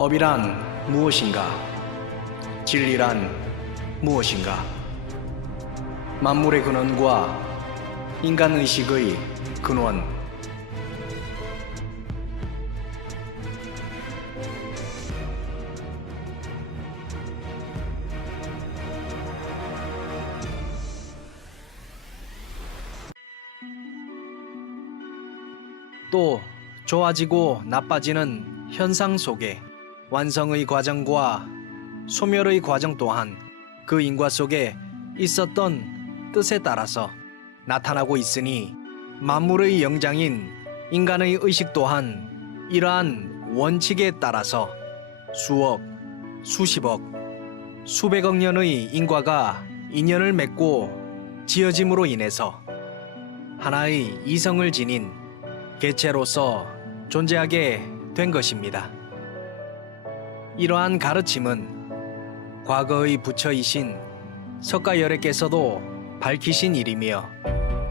업이란 무엇인가? 진리란 무엇인가? 만물의 근원과 인간의식의 근원. 또 좋아지고 나빠지는 현상 속에 완성의 과정과 소멸의 과정 또한 그 인과 속에 있었던 뜻에 따라서 나타나고 있으니 만물의 영장인 인간의 의식 또한 이러한 원칙에 따라서 수억, 수십억, 수백억 년의 인과가 인연을 맺고 지어짐으로 인해서 하나의 이성을 지닌 개체로서 존재하게 된 것입니다. 이러한 가르침은 과거의 부처이신 석가열애께서도 밝히신 일이며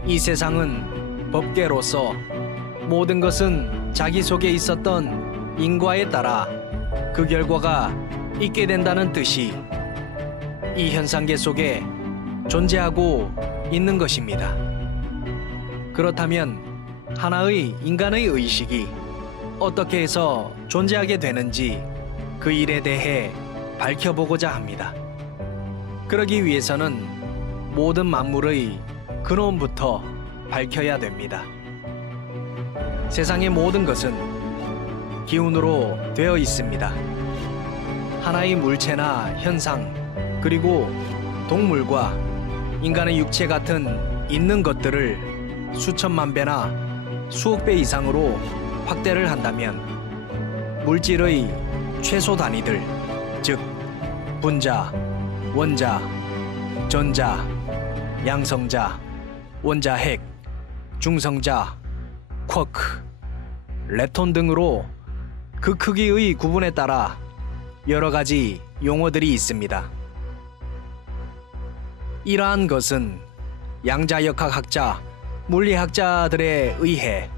이 세상은 법계로서 모든 것은 자기 속에 있었던 인과에 따라 그 결과가 있게 된다는 뜻이 이 현상계 속에 존재하고 있는 것입니다. 그렇다면 하나의 인간의 의식이 어떻게 해서 존재하게 되는지 그 일에 대해 밝혀보고자 합니다. 그러기 위해서는 모든 만물의 근원부터 밝혀야 됩니다. 세상의 모든 것은 기운으로 되어 있습니다. 하나의 물체나 현상, 그리고 동물과 인간의 육체 같은 있는 것들을 수천만 배나 수억 배 이상으로 확대를 한다면 물질의 최소 단위들, 즉 분자, 원자, 전자, 양성자, 원자핵, 중성자, 쿼크, 렙톤 등으로 그 크기의 구분에 따라 여러 가지 용어들이 있습니다. 이러한 것은 양자역학학자, 물리학자들에 의해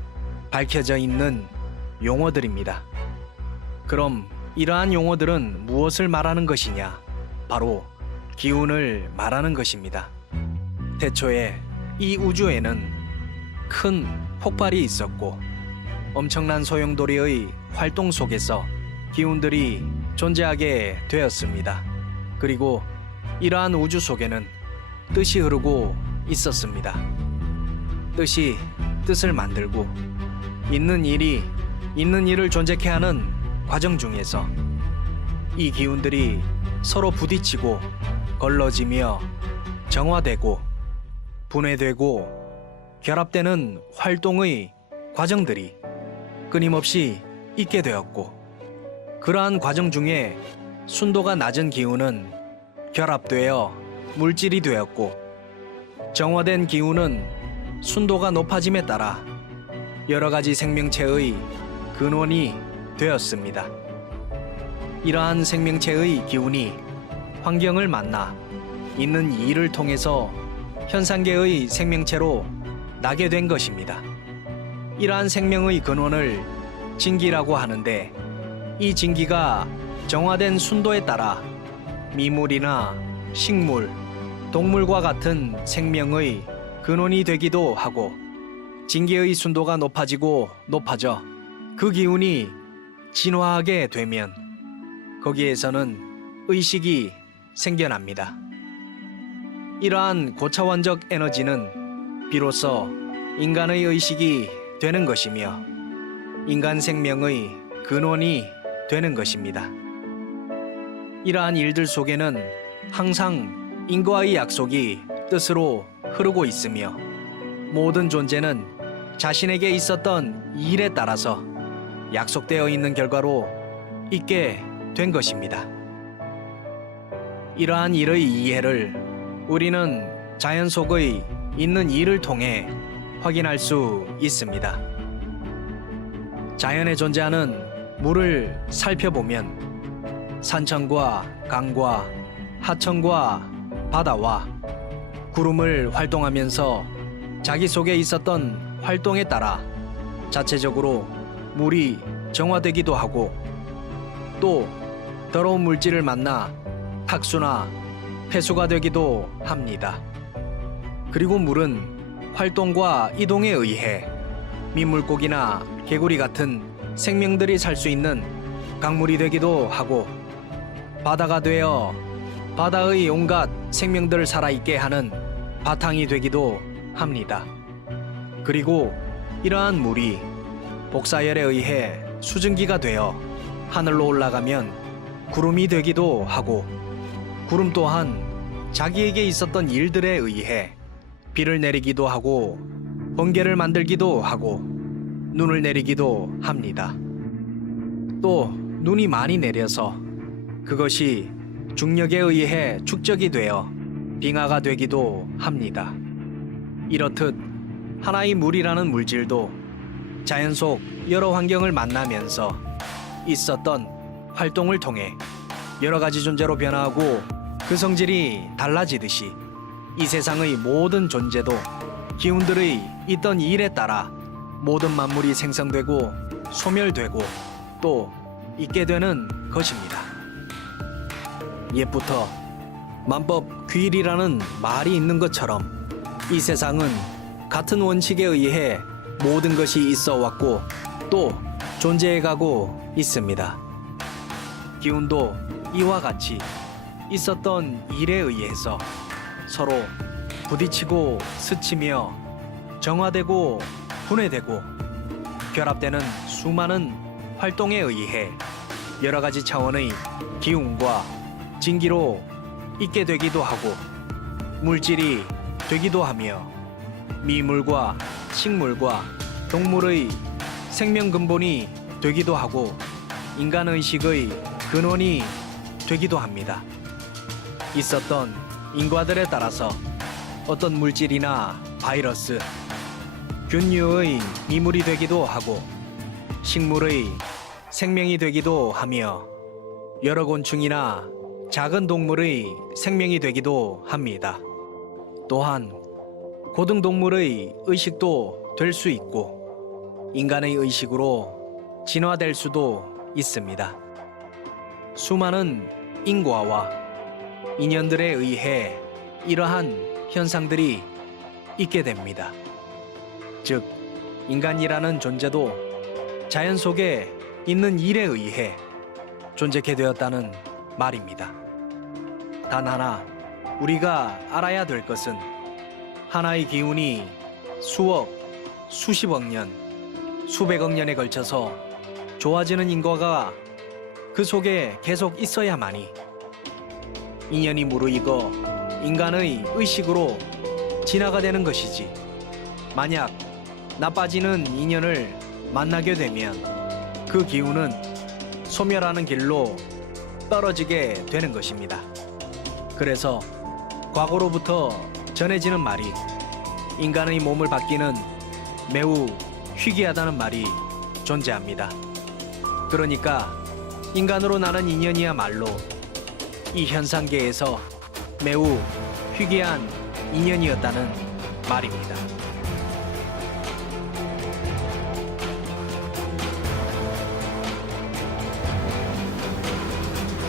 밝혀져 있는 용어들입니다. 그럼 이러한 용어들은 무엇을 말하는 것이냐? 바로 기운을 말하는 것입니다. 태초에 이 우주에는 큰 폭발이 있었고 엄청난 소용돌이의 활동 속에서 기운들이 존재하게 되었습니다. 그리고 이러한 우주 속에는 뜻이 흐르고 있었습니다. 뜻이 뜻을 만들고 있는 일이 있는 일을 존재케 하는 과정 중에서 이 기운들이 서로 부딪히고 걸러지며 정화되고 분해되고 결합되는 활동의 과정들이 끊임없이 있게 되었고, 그러한 과정 중에 순도가 낮은 기운은 결합되어 물질이 되었고, 정화된 기운은 순도가 높아짐에 따라 여러 가지 생명체의 근원이 되었습니다. 이러한 생명체의 기운이 환경을 만나 있는 이를 통해서 현상계의 생명체로 나게 된 것입니다. 이러한 생명의 근원을 진기라고 하는데, 이 진기가 정화된 순도에 따라 미물이나 식물, 동물과 같은 생명의 근원이 되기도 하고, 진기의 순도가 높아지고 높아져 그 기운이 진화하게 되면 거기에서는 의식이 생겨납니다. 이러한 고차원적 에너지는 비로소 인간의 의식이 되는 것이며 인간 생명의 근원이 되는 것입니다. 이러한 일들 속에는 항상 인과의 약속이 뜻으로 흐르고 있으며 모든 존재는 자신에게 있었던 일에 따라서 약속되어 있는 결과로 있게 된 것입니다. 이러한 일의 이해를 우리는 자연 속의 있는 일을 통해 확인할 수 있습니다. 자연에 존재하는 물을 살펴보면 산천과 강과 하천과 바다와 구름을 활동하면서 자기 속에 있었던 활동에 따라 자체적으로 물이 정화되기도 하고 또 더러운 물질을 만나 탁수나 폐수가 되기도 합니다. 그리고 물은 활동과 이동에 의해 민물고기나 개구리 같은 생명들이 살 수 있는 강물이 되기도 하고 바다가 되어 바다의 온갖 생명들을 살아있게 하는 바탕이 되기도 합니다. 그리고 이러한 물이 복사열에 의해 수증기가 되어 하늘로 올라가면 구름이 되기도 하고 구름 또한 자기에게 있었던 일들에 의해 비를 내리기도 하고 번개를 만들기도 하고 눈을 내리기도 합니다. 또 눈이 많이 내려서 그것이 중력에 의해 축적이 되어 빙하가 되기도 합니다. 이렇듯 하나의 물이라는 물질도 자연 속 여러 환경을 만나면서 있었던 활동을 통해 여러 가지 존재로 변화하고 그 성질이 달라지듯이 이 세상의 모든 존재도 기운들의 있던 일에 따라 모든 만물이 생성되고 소멸되고 또 있게 되는 것입니다. 옛부터 만법 규일이라는 말이 있는 것처럼 이 세상은 같은 원칙에 의해 모든 것이 있어 왔고 또 존재해 가고 있습니다. 기운도 이와 같이 있었던 일에 의해서 서로 부딪히고 스치며 정화되고 분해되고 결합되는 수많은 활동에 의해 여러 가지 차원의 기운과 진기로 있게 되기도 하고 물질이 되기도 하며 미물과 식물과 동물의 생명 근본이 되기도 하고 인간의식의 근원이 되기도 합니다. 있었던 인과들에 따라서 어떤 물질이나 바이러스, 균류의 미물이 되기도 하고 식물의 생명이 되기도 하며 여러 곤충이나 작은 동물의 생명이 되기도 합니다. 또한 고등동물의 의식도 될 수 있고 인간의 의식으로 진화될 수도 있습니다. 수많은 인과와 인연들에 의해 이러한 현상들이 있게 됩니다. 즉, 인간이라는 존재도 자연 속에 있는 일에 의해 존재케 되었다는 말입니다. 단 하나 우리가 알아야 될 것은 하나의 기운이 수억, 수십억 년, 수백억 년에 걸쳐서 좋아지는 인과가 그 속에 계속 있어야만이 인연이 무르익어 인간의 의식으로 진화가 되는 것이지 만약 나빠지는 인연을 만나게 되면 그 기운은 소멸하는 길로 떨어지게 되는 것입니다. 그래서 과거로부터 전해지는 말이 인간의 몸을 받기는 매우 희귀하다는 말이 존재합니다. 그러니까 인간으로 나는 인연이야말로 이 현상계에서 매우 희귀한 인연이었다는 말입니다.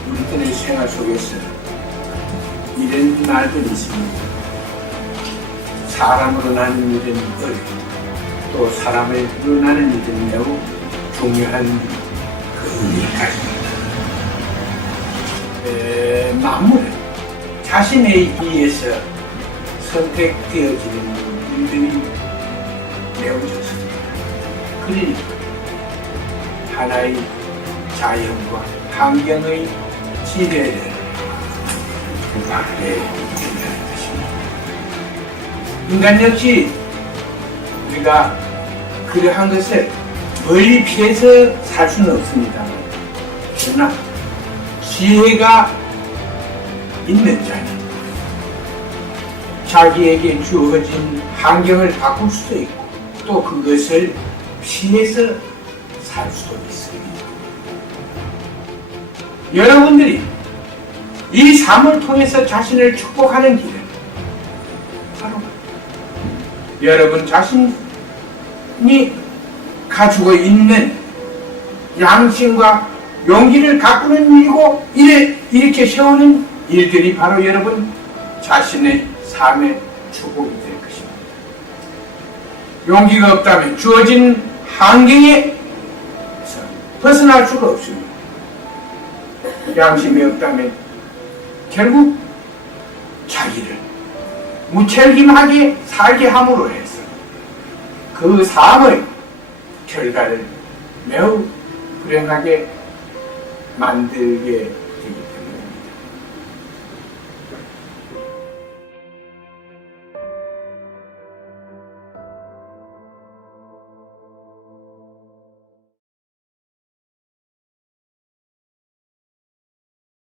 우리들의 생활 속에서 이런 말들이 있습니다. 사람으로 나는 일은 또 사람으로 나는 일은 매우 중요한 그 의미를 가집니다. 만물은 자신에 의해서 선택되어지는 일들이 매우 좋습니다. 그러니 하나의 자연과 환경의 지배를 구하게 된다는 것입니다. 인간 역시 우리가 그러한 것을 멀리 피해서 살 수는 없습니다. 그러나 지혜가 있는 자는 자기에게 주어진 환경을 바꿀 수도 있고 또 그것을 피해서 살 수도 있습니다. 여러분들이 이 삶을 통해서 자신을 축복하는 길은 바로 여러분 자신이 가지고 있는 양심과 용기를 가꾸는 일이고 이렇게 세우는 일들이 바로 여러분 자신의 삶의 축복이 될 것입니다. 용기가 없다면 주어진 한계에서 벗어날 수가 없습니다. 양심이 없다면 결국 자기를 무책임하게 살게 함으로 해서 그 삶의 결과를 매우 불행하게 만들게